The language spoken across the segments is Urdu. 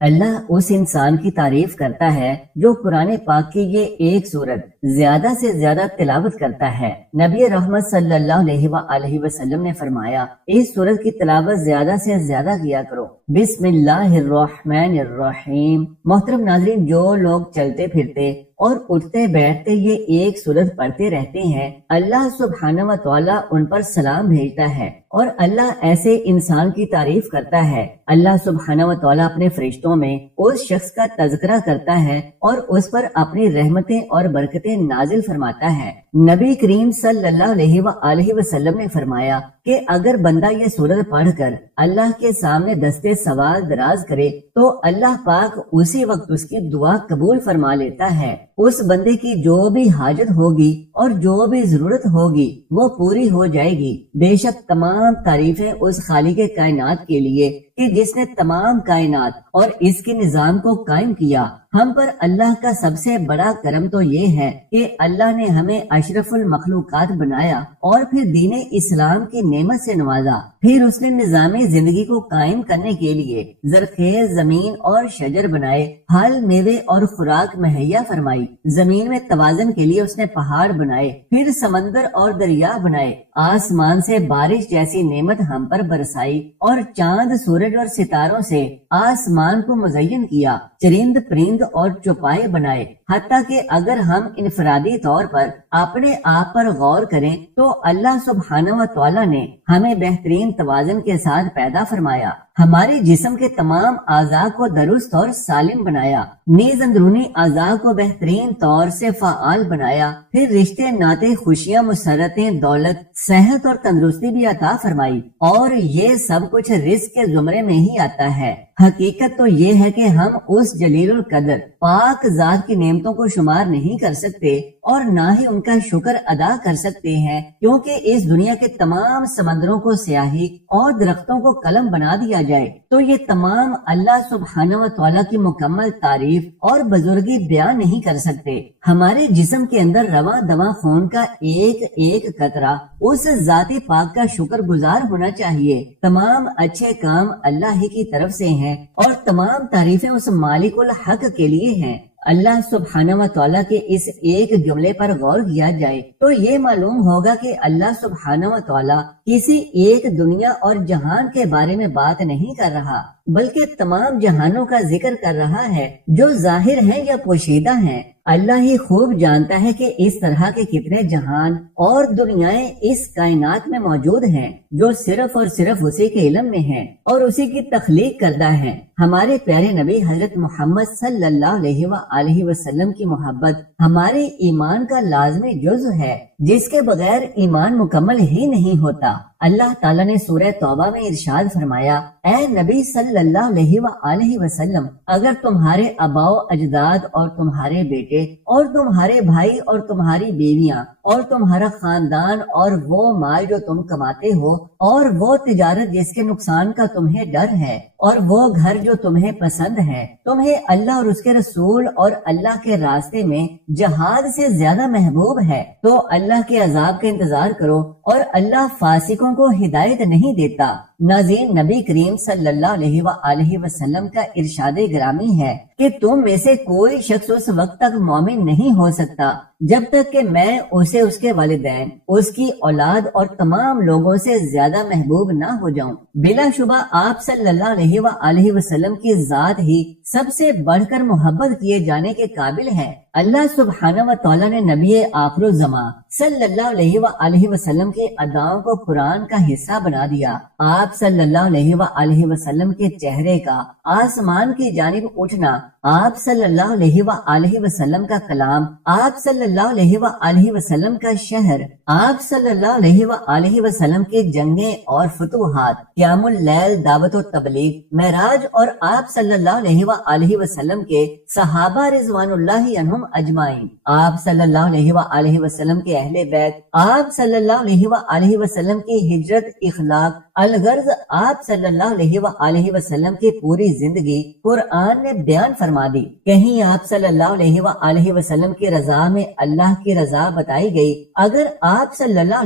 اللہ اس انسان کی تعریف کرتا ہے جو قرآن پاک کی یہ ایک سورت زیادہ سے زیادہ تلاوت کرتا ہے۔ نبی رحمت صلی اللہ علیہ وآلہ وسلم نے فرمایا، اس سورت کی تلاوت زیادہ سے زیادہ کیا کرو۔ بسم اللہ الرحمن الرحیم۔ محترم ناظرین، جو لوگ چلتے پھرتے اور اٹھتے بیٹھتے یہ ایک سورت پڑھتے رہتے ہیں، اللہ سبحانہ و تعالی ان پر سلام بھیجتا ہے اور اللہ ایسے انسان کی تعریف کرتا ہے۔ اللہ سبحانہ و تعالی اپنے فرشتوں میں اس شخص کا تذکرہ کرتا ہے اور اس پر اپنی رحمتیں اور برکتیں نازل فرماتا ہے۔ نبی کریم صلی اللہ علیہ وآلہ وسلم نے فرمایا کہ اگر بندہ یہ سورت پڑھ کر اللہ کے سامنے دستے سوال دراز کرے تو اللہ پاک اسی وقت اس کی دعا قبول فرما لیتا ہے۔ اس بندے کی جو بھی حاجت ہوگی اور جو بھی ضرورت ہوگی وہ پوری ہو جائے گی۔ بے شک تمام تعریفیں اس خالق کائنات کے لیے کہ جس نے تمام کائنات اور اس کے نظام کو قائم کیا۔ ہم پر اللہ کا سب سے بڑا کرم تو یہ ہے کہ اللہ نے ہمیں اشرف المخلوقات بنایا اور پھر دین اسلام کی نعمت سے نوازا۔ پھر اس نے نظام زندگی کو قائم کرنے کے لیے زرخیز زمین اور شجر بنائے، پھل میوے اور خوراک مہیا فرمائی۔ زمین میں توازن کے لیے اس نے پہاڑ بنائے، پھر سمندر اور دریا بنائے۔ آسمان سے بارش جیسی نعمت ہم پر برسائی اور چاند سورج اور ستاروں سے آسمان کو مزین کیا، چرند پرند اور چوپائے بنائے۔ حتیٰ کہ اگر ہم انفرادی طور پر اپنے آپ پر غور کریں تو اللہ سبحانہ و تعالی نے ہمیں بہترین توازن کے ساتھ پیدا فرمایا، ہمارے جسم کے تمام اعضاء کو درست اور سالم بنایا، نیز اندرونی اعضاء کو بہترین طور سے فعال بنایا، پھر رشتے ناطے خوشیاں مسرتیں دولت صحت اور تندرستی بھی عطا فرمائی، اور یہ سب کچھ رزق کے زمرے میں ہی آتا ہے۔ حقیقت تو یہ ہے کہ ہم اس جلیل القدر پاک ذات کی نعمتوں کو شمار نہیں کر سکتے اور نہ ہی ان کا شکر ادا کر سکتے ہیں، کیونکہ اس دنیا کے تمام سمندروں کو سیاہی اور درختوں کو قلم بنا دیا جائے تو یہ تمام اللہ سبحانہ و تعالیٰ کی مکمل تعریف اور بزرگی بیان نہیں کر سکتے۔ ہمارے جسم کے اندر رواں دواں خون کا ایک ایک قطرہ اس ذات پاک کا شکر گزار ہونا چاہیے۔ تمام اچھے کام اللہ ہی کی طرف سے ہیں اور تمام تعریفیں اس مالک الحق کے لیے ہیں۔ اللہ سبحانہ و تعالیٰ کے اس ایک جملے پر غور کیا جائے تو یہ معلوم ہوگا کہ اللہ سبحانہ و تعالیٰ کسی ایک دنیا اور جہان کے بارے میں بات نہیں کر رہا، بلکہ تمام جہانوں کا ذکر کر رہا ہے جو ظاہر ہیں یا پوشیدہ ہیں۔ اللہ ہی خوب جانتا ہے کہ اس طرح کے کتنے جہان اور دنیایں اس کائنات میں موجود ہیں جو صرف اور صرف اسی کے علم میں ہیں اور اسی کی تخلیق کردہ ہیں۔ ہمارے پیارے نبی حضرت محمد صلی اللہ علیہ وآلہ وسلم کی محبت ہمارے ایمان کا لازمی جزو ہے، جس کے بغیر ایمان مکمل ہی نہیں ہوتا۔ اللہ تعالیٰ نے سورہ توبہ میں ارشاد فرمایا، اے نبی صلی اللہ علیہ وآلہ وسلم، اگر تمہارے آباء و اجداد اور تمہارے بیٹے اور تمہارے بھائی اور تمہاری بیویاں اور تمہارا خاندان اور وہ مال جو تم کماتے ہو اور وہ تجارت جس کے نقصان کا تمہیں ڈر ہے اور وہ گھر جو تمہیں پسند ہے، تمہیں اللہ اور اس کے رسول اور اللہ کے راستے میں جہاد سے زیادہ محبوب ہے، تو اللہ کے عذاب کا انتظار کرو اور اللہ فاسقوں کو ہدایت نہیں دیتا۔ ناظرین، نبی کریم صلی اللہ علیہ وآلہ وسلم کا ارشاد گرامی ہے کہ تم میں سے کوئی شخص اس وقت تک مومن نہیں ہو سکتا جب تک کہ میں اسے اس کے والدین، اس کی اولاد اور تمام لوگوں سے زیادہ محبوب نہ ہو جاؤں۔ بلا شبہ آپ صلی اللہ علیہ وآلہ وسلم کی ذات ہی سب سے بڑھ کر محبت کیے جانے کے قابل ہے۔ اللہ سبحانہ و تعالیٰ نے نبی آخر الزمان صلی اللہ علیہ وآلہ وسلم کی اداؤں کو قرآن کا حصہ بنا دیا۔ آپ صلی اللہ علیہ وآلہ وسلم کے چہرے کا آسمان کی جانب اٹھنا، آپ صلی اللہ علیہ وآلہ وسلم کا کلام، آپ صلی اللہ علیہ وآلہ وسلم کا شہر، آپ صلی اللہ علیہ وآلہ وسلم کی جنگیں اور فتوحات، قیام اللیل، دعوت و تبلیغ، معراج، اور آپ صلی اللہ علیہ وآلہ وسلم کے صحابہ رضوان اللہ عنہم اجمعین، آپ صلی اللہ علیہ وآلہ وسلم کے اہل بیت، آپ صلی اللہ علیہ وآلہ وسلم کی ہجرت، اخلاق، الغرض آپ صلی اللہ علیہ وآلہ وسلم کی پوری زندگی قرآن نے بیان فرمائی۔ فرما دی۔ کہیں آپ صلی اللہ علیہ وسلم کی رضا میں اللہ کی رضا بتائی گئی۔ اگر آپ صلی اللہ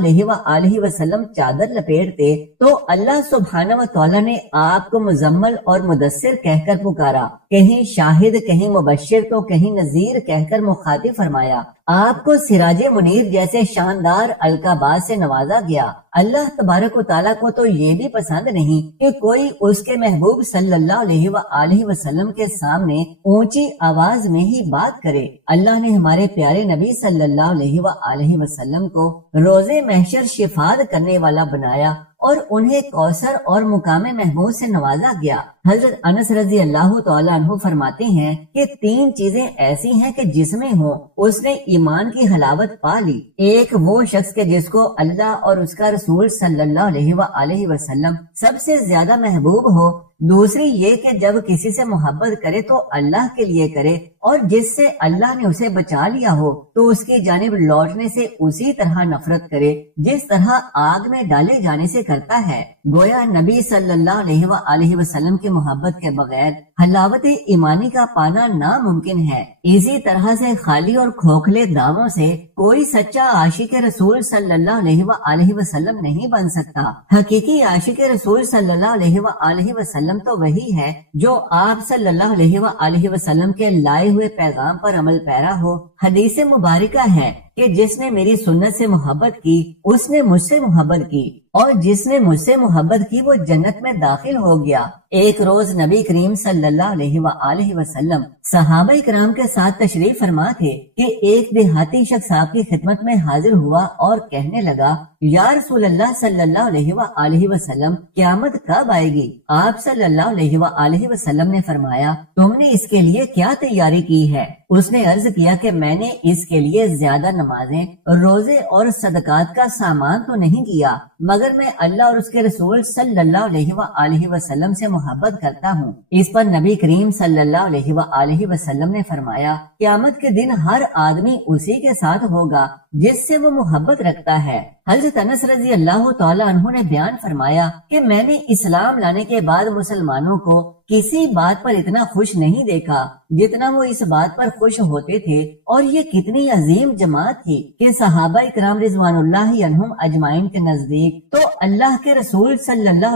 علیہ وسلم چادر لپیٹتے تو اللہ سبحانہ و تعالیٰ نے آپ کو مزمل اور مدثر کہہ کر پکارا، کہیں شاہد کہیں مبشر تو کہیں نذیر کہہ کر مخاطب فرمایا۔ آپ کو سراج منیر جیسے شاندار القابات سے نوازا گیا۔ اللہ تبارک و تعالیٰ کو تو یہ بھی پسند نہیں کہ کوئی اس کے محبوب صلی اللہ علیہ وسلم کے سامنے اونچی آواز میں ہی بات کرے۔ اللہ نے ہمارے پیارے نبی صلی اللہ علیہ وسلم کو روز محشر شفاعت کرنے والا بنایا اور انہیں کوثر اور مقام محمود سے نوازا گیا۔ حضرت انس رضی اللہ تعالیٰ عنہ فرماتے ہیں کہ 3 چیزیں ایسی ہیں کہ جس میں ہو اس نے ایمان کی حلاوت پا لی۔ ایک وہ شخص کے جس کو اللہ اور اس کا رسول صلی اللہ علیہ وسلم سب سے زیادہ محبوب ہو۔ دوسری یہ کہ جب کسی سے محبت کرے تو اللہ کے لیے کرے، اور جس سے اللہ نے اسے بچا لیا ہو تو اس کی جانب لوٹنے سے اسی طرح نفرت کرے جس طرح آگ میں ڈالے جانے سے کرتا ہے۔ گویا نبی صلی اللہ علیہ وسلم کی محبت کے بغیر حلاوت ایمانی کا پانا ناممکن ہے۔ اسی طرح سے خالی اور کھوکھلے دعووں سے کوئی سچا عاشق رسول صلی اللہ علیہ وسلم نہیں بن سکتا۔ حقیقی عاشق رسول صلی اللہ علیہ وسلم تو وہی ہے جو آپ صلی اللہ علیہ وسلم کے لائے ہوئے پیغام پر عمل پیرا ہو۔ حدیث مبارکہ ہے کہ جس نے میری سنت سے محبت کی اس نے مجھ سے محبت کی، اور جس نے مجھ سے محبت کی وہ جنت میں داخل ہو گیا۔ ایک روز نبی کریم صلی اللہ علیہ وسلم صحابہ کرام کے ساتھ تشریف فرما تھے کہ ایک دیہاتی شخص آپ کی خدمت میں حاضر ہوا اور کہنے لگا، یا رسول اللہ صلی اللہ علیہ وسلم قیامت کب آئے گی؟ آپ صلی اللہ علیہ وسلم نے فرمایا، تم نے اس کے لیے کیا تیاری کی ہے؟ اس نے عرض کیا کہ میں نے اس کے لیے زیادہ نمازیں، روزے اور صدقات کا سامان تو نہیں کیا، مگر میں اللہ اور اس کے رسول صلی اللہ علیہ وسلم سے محبت کرتا ہوں۔ اس پر نبی کریم صلی اللہ علیہ وسلم نے فرمایا، قیامت کے دن ہر آدمی اسی کے ساتھ ہوگا جس سے وہ محبت رکھتا ہے۔ حضرت انس رضی اللہ تعالیٰ عنہ نے بیان فرمایا کہ میں نے اسلام لانے کے بعد مسلمانوں کو کسی بات پر اتنا خوش نہیں دیکھا جتنا وہ اس بات پر خوش ہوتے تھے، اور یہ کتنی عظیم جماعت تھی کہ صحابہ کرام رضوان اللہ عنہم اجمعین کے نزدیک تو اللہ کے رسول صلی اللہ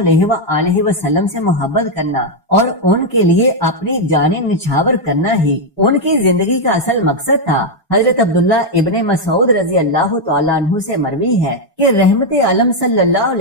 علیہ وسلم سے محبت کرنا اور ان کے لیے اپنی جانیں نچھاور کرنا ہی ان کی زندگی کا اصل مقصد تھا۔ حضرت عبداللہ ابن مسعود رضی اللہ تعالیٰ عنہ سے مروی ہے کہ رحمت عالم صلی اللہ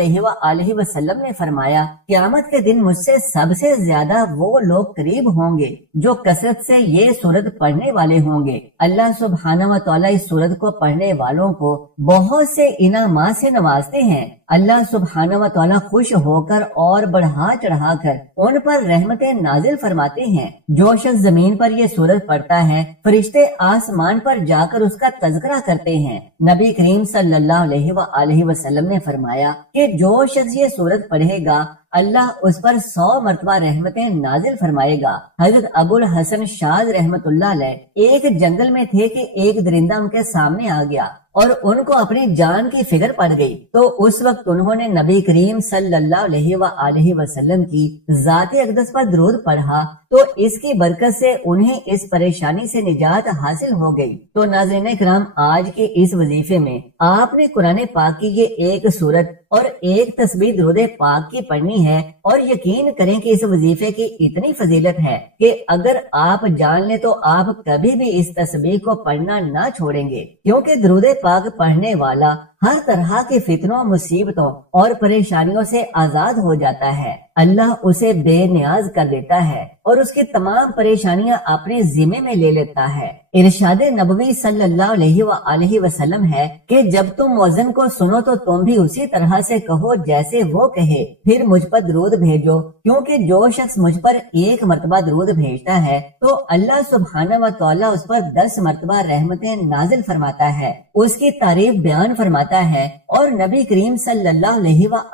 علیہ وسلم نے فرمایا، قیامت کے دن مجھ سے سب سے زیادہ وہ لوگ قریب ہوں گے جو کثرت سے یہ سورت پڑھنے والے ہوں گے۔ اللہ سبحانہ و تعالیٰ اس سورت کو پڑھنے والوں کو بہت سے انعامات سے نوازتے ہیں۔ اللہ سبحانہ و تعالیٰ خوش ہو کر اور بڑھا چڑھا کر ان پر رحمتیں نازل فرماتے ہیں۔ جو شخص زمین پر یہ سورت پڑھتا ہے فرشتے آسمان پر جا کر اس کا تذکرہ کرتے ہیں۔ نبی کریم صلی اللہ علیہ وسلم نے فرمایا کہ جو شخص یہ سورت پڑھے گا اللہ اس پر 100 مرتبہ رحمتیں نازل فرمائے گا۔ حضرت ابو الحسن شاذ رحمت اللہ علیہ ایک جنگل میں تھے کہ ایک درندہ ان کے سامنے آ گیا اور ان کو اپنی جان کی فکر پڑ گئی، تو اس وقت انہوں نے نبی کریم صلی اللہ علیہ وسلم کی ذات اقدس پر درود پڑھا تو اس کی برکت سے انہیں اس پریشانی سے نجات حاصل ہو گئی۔ تو ناظرین کرام، آج کے اس وظیفے میں آپ نے قرآن پاک کی یہ ایک سورت اور ایک تسبیح درود پاک کی پڑھنی ہے، اور یقین کریں کہ اس وظیفے کی اتنی فضیلت ہے کہ اگر آپ جان لیں تو آپ کبھی بھی اس تسبیح کو پڑھنا نہ چھوڑیں گے، کیونکہ درود پاک پڑھنے والا ہر طرح کے فتنوں، مصیبتوں اور پریشانیوں سے آزاد ہو جاتا ہے۔ اللہ اسے بے نیاز کر دیتا ہے اور اس کی تمام پریشانیاں اپنے ذمے میں لے لیتا ہے۔ ارشاد نبوی صلی اللہ علیہ وسلم ہے کہ جب تم مؤذن کو سنو تو تم بھی اسی طرح سے کہو جیسے وہ کہے، پھر مجھ پر درود بھیجو، کیونکہ جو شخص مجھ پر 1 مرتبہ درود بھیجتا ہے تو اللہ سبحانہ و تعالیٰ اس پر 10 مرتبہ رحمتیں نازل فرماتا ہے، اس کی تعریف بیان فرماتا ہے۔ اور نبی کریم صلی اللہ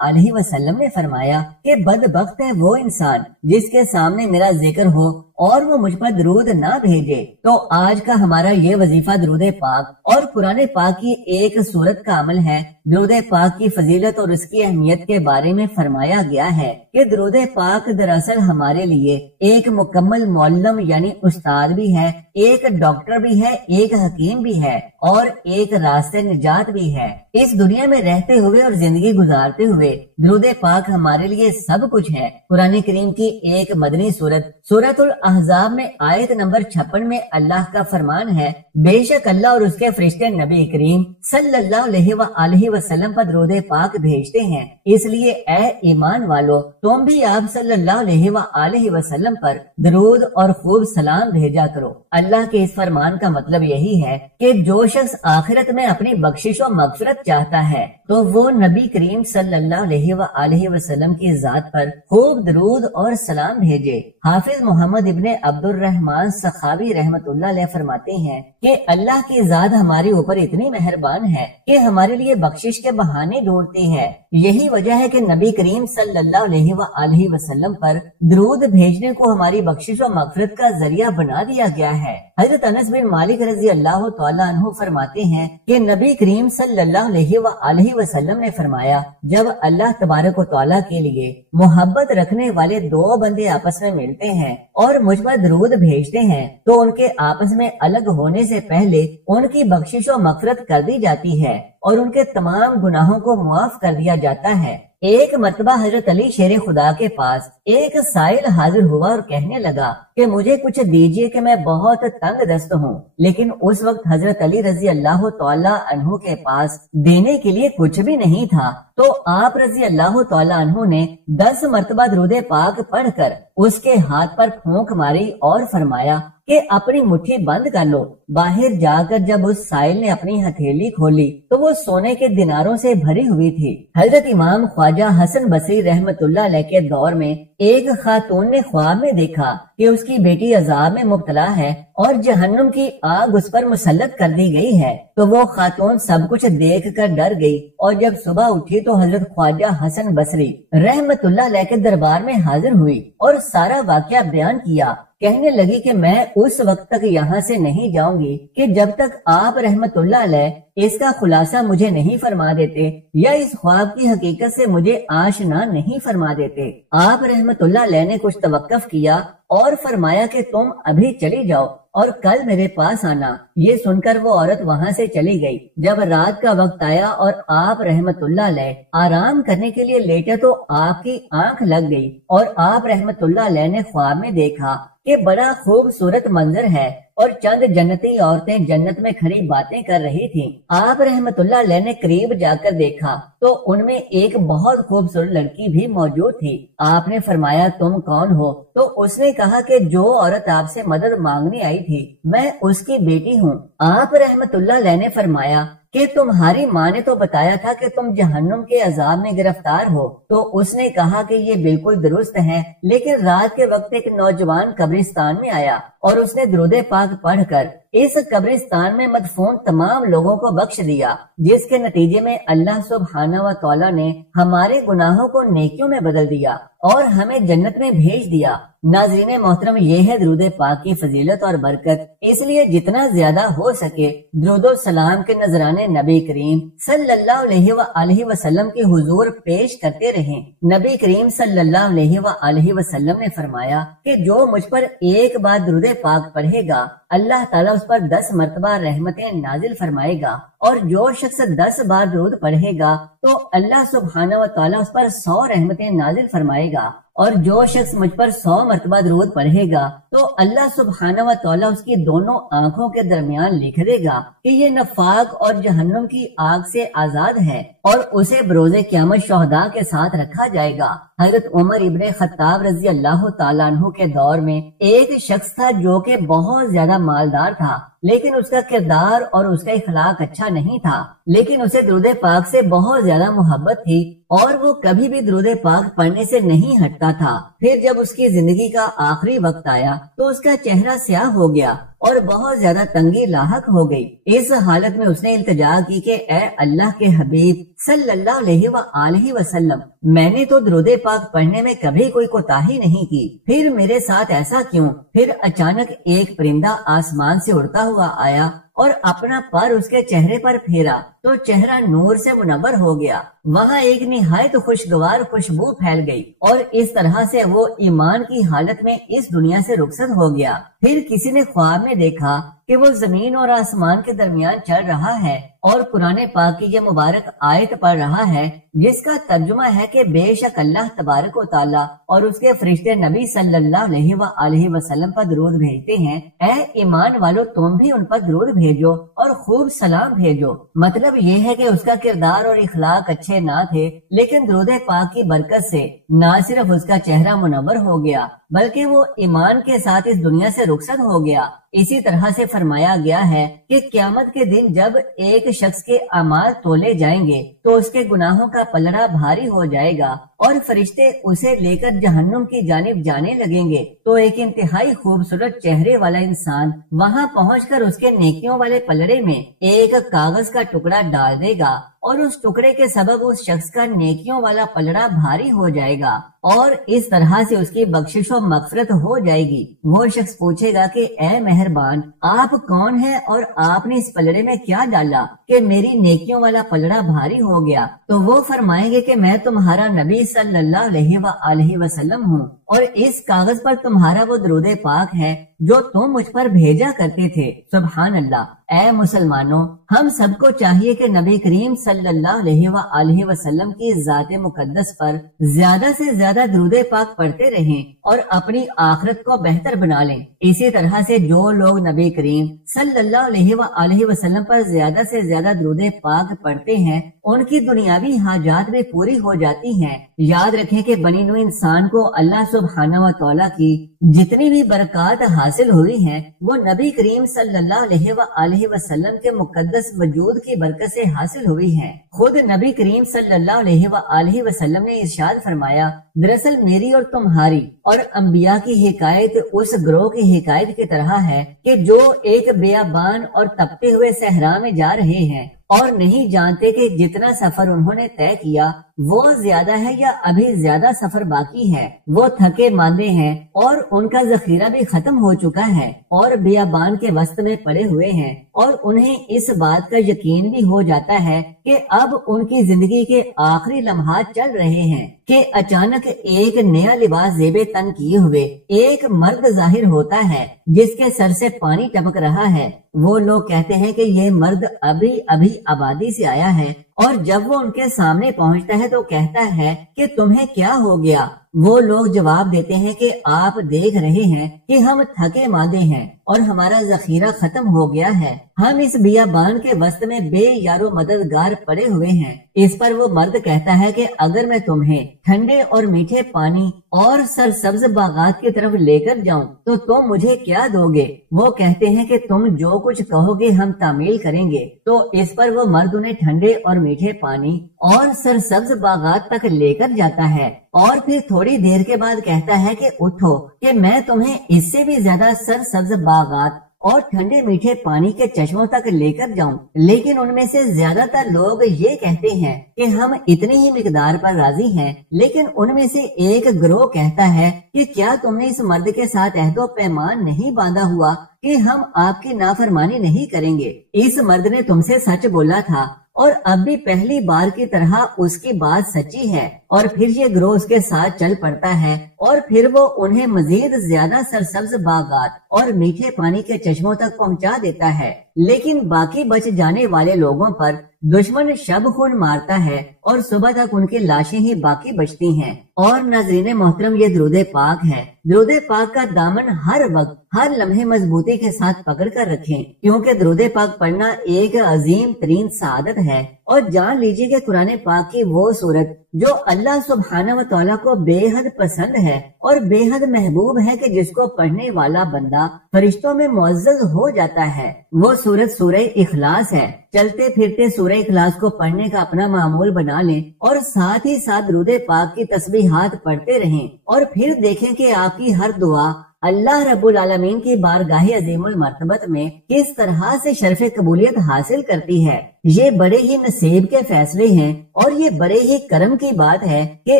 علیہ وسلم نے فرمایا کہ بدبخت ہے وہ انسان جس کے سامنے میرا ذکر ہو اور وہ مجھ پر درود نہ بھیجے۔ تو آج کا ہمارا یہ وظیفہ درود پاک اور قرآن پاک کی ایک سورت کا عمل ہے۔ درود پاک کی فضیلت اور اس کی اہمیت کے بارے میں فرمایا گیا ہے کہ درود پاک دراصل ہمارے لیے ایک مکمل معلم یعنی استاد بھی ہے، ایک ڈاکٹر بھی ہے، ایک حکیم بھی ہے اور ایک راستہ نجات بھی ہے۔ اس دنیا میں رہتے ہوئے اور زندگی گزارتے ہوئے درود پاک ہمارے لیے سب کچھ ہے۔ قرآن کریم کی ایک مدنی سورت سورۃ الاحزاب میں آیت نمبر 56 میں اللہ کا فرمان ہے، بے شک اللہ اور اس کے فرشتے نبی کریم صلی اللہ علیہ وآلہ وسلم پر درود پاک بھیجتے ہیں، اس لیے اے ایمان والو تم بھی آپ صلی اللہ علیہ وآلہ وسلم پر درود اور خوب سلام بھیجا کرو۔ اللہ کے اس فرمان کا مطلب یہی ہے کہ جو شخص آخرت میں اپنی بخشش و مغفرت چاہتا ہے تو وہ نبی کریم صلی اللہ علیہ وآلہ وسلم کی ذات پر خوب درود اور سلام بھیجے۔ حافظ محمد ابن عبد الرحمن سخاوی رحمت اللہ علیہ فرماتے ہیں کہ اللہ کی ذات ہمارے اوپر اتنی مہربان ہے کہ ہمارے لیے بخشش کے بہانے ڈھونڈتی ہے۔ یہی وجہ ہے کہ نبی کریم صلی اللہ علیہ وآلہ وسلم پر درود بھیجنے کو ہماری بخشش و مغفرت کا ذریعہ بنا دیا گیا ہے۔ حضرت انس بن مالک رضی اللہ تعالیٰ عنہ فرماتے ہیں کہ نبی کریم صلی اللہ علیہ وآلہ وسلم نے فرمایا، جب اللہ تبارک و تعالیٰ کے لیے محبت رکھنے والے دو بندے آپس میں ملتے ہیں اور مجھ پر درود بھیجتے ہیں تو ان کے آپس میں الگ ہونے سے پہلے ان کی بخشش و مغفرت کر دی جاتی ہے اور ان کے تمام گناہوں کو معاف کر دیا جاتا ہے۔ ایک مرتبہ حضرت علی شیر خدا کے پاس ایک سائل حاضر ہوا اور کہنے لگا کہ مجھے کچھ دیجیے کہ میں بہت تنگ دست ہوں، لیکن اس وقت حضرت علی رضی اللہ تعالیٰ عنہ کے پاس دینے کے لیے کچھ بھی نہیں تھا۔ تو آپ رضی اللہ تعالیٰ عنہ نے 10 مرتبہ درود پاک پڑھ کر اس کے ہاتھ پر پھونک ماری اور فرمایا کہ اپنی مٹھی بند کر لو۔ باہر جا کر جب اس سائل نے اپنی ہتھیلی کھولی تو وہ سونے کے دیناروں سے بھری ہوئی تھی۔ حضرت امام خواجہ حسن بصری رحمت اللہ علیہ کے دور میں ایک خاتون نے خواب میں دیکھا کہ اس کی بیٹی عذاب میں مبتلا ہے اور جہنم کی آگ اس پر مسلط کر دی گئی ہے۔ تو وہ خاتون سب کچھ دیکھ کر ڈر گئی اور جب صبح اٹھی تو حضرت خواجہ حسن بصری رحمت اللہ علیہ کے دربار میں حاضر ہوئی اور سارا واقعہ بیان کیا۔ کہنے لگی کہ میں اس وقت تک یہاں سے نہیں جاؤں گی کہ جب تک آپ رحمت اللہ علیہ اس کا خلاصہ مجھے نہیں فرما دیتے یا اس خواب کی حقیقت سے مجھے آشنا نہیں فرما دیتے۔ آپ رحمت اللہ علیہ نے کچھ توقف کیا اور فرمایا کہ تم ابھی چلی جاؤ اور کل میرے پاس آنا۔ یہ سن کر وہ عورت وہاں سے چلی گئی۔ جب رات کا وقت آیا اور آپ رحمت اللہ علیہ آرام کرنے کے لیے لیٹے تو آپ کی آنکھ لگ گئی اور آپ رحمت اللہ علیہ نے خواب میں دیکھا کہ بڑا خوبصورت منظر ہے اور چند جنتی عورتیں جنت میں کھڑی باتیں کر رہی تھیں۔ آپ رحمت اللہ علیہ نے قریب جا کر دیکھا تو ان میں ایک بہت خوبصورت لڑکی بھی موجود تھی۔ آپ نے فرمایا تم کون ہو؟ تو اس نے کہا کہ جو عورت آپ سے مدد مانگنے آئی تھی میں اس کی بیٹی ہوں۔ آپ رحمت اللہ علیہ نے فرمایا کہ تمہاری ماں نے تو بتایا تھا کہ تم جہنم کے عذاب میں گرفتار ہو۔ تو اس نے کہا کہ یہ بالکل درست ہے، لیکن رات کے وقت ایک نوجوان قبرستان میں آیا اور اس نے درود پاک پڑھ کر اس قبرستان میں مدفون تمام لوگوں کو بخش دیا، جس کے نتیجے میں اللہ سبحانہ و تعالیٰ نے ہمارے گناہوں کو نیکیوں میں بدل دیا اور ہمیں جنت میں بھیج دیا۔ ناظرین محترم، یہ ہے درود پاک کی فضیلت اور برکت، اس لیے جتنا زیادہ ہو سکے درود و سلام کے نذرانے نبی کریم صلی اللہ علیہ وآلہ وسلم کے حضور پیش کرتے رہیں۔ نبی کریم صلی اللہ علیہ وآلہ وسلم نے فرمایا کہ جو مجھ پر ایک بار درود پاک پڑھے گا اللہ تعالیٰ اس پر 10 مرتبہ رحمتیں نازل فرمائے گا، اور جو شخص 10 بار درود پڑھے گا تو اللہ سبحانہ و تعالیٰ اس پر 100 رحمتیں نازل فرمائے گا، اور جو شخص مجھ پر 100 مرتبہ درود پڑھے گا تو اللہ سبحانہ و تعالیٰ اس کی دونوں آنکھوں کے درمیان لکھ دے گا کہ یہ نفاق اور جہنم کی آگ سے آزاد ہے، اور اسے بروز قیامت شہداء کے ساتھ رکھا جائے گا۔ حضرت عمر ابن خطاب رضی اللہ تعالیٰ عنہ کے دور میں ایک شخص تھا جو کہ بہت زیادہ مالدار تھا، لیکن اس کا کردار اور اس کا اخلاق اچھا نہیں تھا، لیکن اسے درود پاک سے بہت زیادہ محبت تھی اور وہ کبھی بھی درود پاک پڑھنے سے نہیں ہٹتا تھا۔ پھر جب اس کی زندگی کا آخری وقت آیا تو اس کا چہرہ سیاہ ہو گیا اور بہت زیادہ تنگی لاحق ہو گئی۔ اس حالت میں اس نے التجا کی کہ اے اللہ کے حبیب صلی اللہ علیہ وآلہ وسلم، میں نے تو درود پاک پڑھنے میں کبھی کوئی کوتاہی نہیں کی، پھر میرے ساتھ ایسا کیوں؟ پھر اچانک ایک پرندہ آسمان سے اڑتا ہوا آیا اور اپنا پر اس کے چہرے پر پھیرا تو چہرہ نور سے منور ہو گیا۔ وہاں ایک نہایت خوشگوار خوشبو پھیل گئی اور اس طرح سے وہ ایمان کی حالت میں اس دنیا سے رخصت ہو گیا۔ پھر کسی نے خواب میں دیکھا کہ وہ زمین اور آسمان کے درمیان چل رہا ہے اور قرآن پاک کی یہ مبارک آیت پڑھ رہا ہے جس کا ترجمہ ہے کہ بے شک اللہ تبارک و تعالیٰ اور اس کے فرشتے نبی صلی اللہ علیہ وآلہ وسلم پر درود بھیجتے ہیں، اے ایمان والو تم بھی ان پر درود بھیجو اور خوب سلام بھیجو۔ مطلب یہ ہے کہ اس کا کردار اور اخلاق اچھے نہ تھے، لیکن درود پاک کی برکت سے نہ صرف اس کا چہرہ منور ہو گیا بلکہ وہ ایمان کے ساتھ اس دنیا سے رخصت ہو گیا۔ اسی طرح سے فرمایا گیا ہے کہ قیامت کے دن جب ایک شخص کے اعمال تولے جائیں گے تو اس کے گناہوں کا پلڑا بھاری ہو جائے گا اور فرشتے اسے لے کر جہنم کی جانب جانے لگیں گے تو ایک انتہائی خوبصورت چہرے والا انسان وہاں پہنچ کر اس کے نیکیوں والے پلڑے میں ایک کاغذ کا ٹکڑا ڈال دے گا اور اس ٹکڑے کے سبب اس شخص کا نیکیوں والا پلڑا بھاری ہو جائے گا اور اس طرح سے اس کی بخشش و مغفرت ہو جائے گی۔ وہ شخص پوچھے گا کہ اے مہربان آپ کون ہیں اور آپ نے اس پلڑے میں کیا ڈالا کہ میری نیکیوں والا پلڑا بھاری ہو گیا؟ تو وہ فرمائیں گے کہ میں تمہارا نبی صلی اللہ علیہ وآلہ وسلم ہوں اور اس کاغذ پر تمہارا وہ درود پاک ہے جو تم مجھ پر بھیجا کرتے تھے۔ سبحان اللہ۔ اے مسلمانوں، ہم سب کو چاہیے کہ نبی کریم صلی اللہ علیہ وآلہ وسلم کی ذات مقدس پر زیادہ سے زیادہ درود پاک پڑھتے رہیں اور اپنی آخرت کو بہتر بنا لیں۔ اسی طرح سے جو لوگ نبی کریم صلی اللہ علیہ وآلہ وسلم پر زیادہ سے زیادہ درود پاک پڑھتے ہیں ان کی دنیاوی حاجات بھی پوری ہو جاتی ہیں۔ یاد رکھیں کہ بنی نوع انسان کو اللہ سبحانہ و تعالیٰ کی جتنی بھی برکات حاصل ہوئی ہیں وہ نبی کریم صلی اللہ علیہ وآلہ وسلم کے مقدس وجود کی برکت سے حاصل ہوئی ہیں۔ خود نبی کریم صلی اللہ علیہ وآلہ وسلم نے ارشاد فرمایا، دراصل میری اور تمہاری اور انبیاء کی حکایت اس گروہ کی حکایت کی طرح ہے کہ جو ایک بیابان اور تپتے ہوئے صحرا میں جا رہے ہیں اور نہیں جانتے کہ جتنا سفر انہوں نے طے کیا وہ زیادہ ہے یا ابھی زیادہ سفر باقی ہے۔ وہ تھکے ماندے ہیں اور ان کا ذخیرہ بھی ختم ہو چکا ہے اور بیابان کے وسط میں پڑے ہوئے ہیں اور انہیں اس بات کا یقین بھی ہو جاتا ہے کہ اب ان کی زندگی کے آخری لمحات چل رہے ہیں کہ اچانک ایک نیا لباس زیب تن کیے ہوئے ایک مرد ظاہر ہوتا ہے جس کے سر سے پانی ٹپک رہا ہے۔ وہ لوگ کہتے ہیں کہ یہ مرد ابھی ابھی آبادی سے آیا ہے اور جب وہ ان کے سامنے پہنچتا ہے تو کہتا ہے کہ تمہیں کیا ہو گیا؟ وہ لوگ جواب دیتے ہیں کہ آپ دیکھ رہے ہیں کہ ہم تھکے ماندے ہیں اور ہمارا ذخیرہ ختم ہو گیا ہے، ہم اس بیابان کے وسط میں بے یارو مددگار پڑے ہوئے ہیں۔ اس پر وہ مرد کہتا ہے کہ اگر میں تمہیں ٹھنڈے اور میٹھے پانی اور سرسبز باغات کی طرف لے کر جاؤں تو تم مجھے کیا دو گے؟ وہ کہتے ہیں کہ تم جو کچھ کہو گے ہم تعمیل کریں گے۔ تو اس پر وہ مرد انہیں ٹھنڈے اور میٹھے پانی اور سرسبز باغات تک لے کر جاتا ہے اور پھر تھوڑی دیر کے بعد کہتا ہے کہ اٹھو کہ میں تمہیں اس سے بھی زیادہ سرسبز باغات اور ٹھنڈے میٹھے پانی کے چشموں تک لے کر جاؤں۔ لیکن ان میں سے زیادہ تر لوگ یہ کہتے ہیں کہ ہم اتنی ہی مقدار پر راضی ہیں، لیکن ان میں سے ایک گروہ کہتا ہے کہ کیا تم نے اس مرد کے ساتھ عہد و پیمان نہیں باندھا ہوا کہ ہم آپ کی نافرمانی نہیں کریں گے؟ اس مرد نے تم سے سچ بولا تھا اور اب بھی پہلی بار کی طرح اس کی بات سچی ہے۔ اور پھر یہ گروہ اس کے ساتھ چل پڑتا ہے اور پھر وہ انہیں مزید زیادہ سرسبز باغات اور میٹھے پانی کے چشموں تک پہنچا دیتا ہے۔ لیکن باقی بچ جانے والے لوگوں پر دشمن شب خون مارتا ہے اور صبح تک ان کی لاشیں ہی باقی بچتی ہیں۔ اور ناظرین محترم، یہ درود پاک ہے۔ درود پاک کا دامن ہر وقت ہر لمحے مضبوطی کے ساتھ پکڑ کر رکھیں، کیونکہ درود پاک پڑھنا ایک عظیم ترین سعادت ہے۔ اور جان لیجیے کہ قرآن پاک کی وہ سورت جو اللہ سبحانہ و تعالیٰ کو بے حد پسند ہے اور بے حد محبوب ہے کہ جس کو پڑھنے والا بندہ فرشتوں میں معزز ہو جاتا ہے، وہ سورت سورہ اخلاص ہے۔ چلتے پھرتے سورہ اخلاص کو پڑھنے کا اپنا معمول بنا لیں اور ساتھ ہی ساتھ درود پاک کی تسبیحات پڑھتے رہیں، اور پھر دیکھیں کہ آپ کی ہر دعا اللہ رب العالمین کی بارگاہ عظیم المرتبت میں کس طرح سے شرف قبولیت حاصل کرتی ہے۔ یہ بڑے ہی نصیب کے فیصلے ہیں اور یہ بڑے ہی کرم کی بات ہے کہ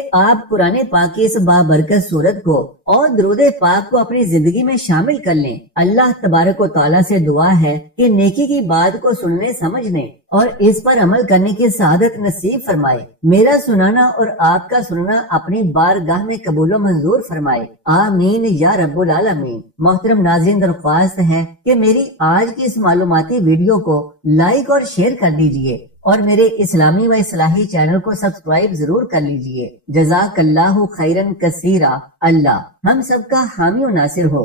آپ قرآن پاک کی اس بابرکت سورت کو اور درود پاک کو اپنی زندگی میں شامل کر لیں۔ اللہ تبارک و تعالیٰ سے دعا ہے کہ نیکی کی بات کو سننے سمجھنے اور اس پر عمل کرنے کی سعادت نصیب فرمائے۔ میرا سنانا اور آپ کا سننا اپنی بارگاہ میں قبول و منظور فرمائے، آمین یا رب العالمین۔ محترم ناظرین، درخواست ہے کہ میری آج کی اس معلوماتی ویڈیو کو لائک اور شیئر کر دیجئے اور میرے اسلامی و اصلاحی چینل کو سبسکرائب ضرور کر لیجئے۔ جزاک اللہ خیرن کثیرا۔ اللہ ہم سب کا حامی و ناصر ہو۔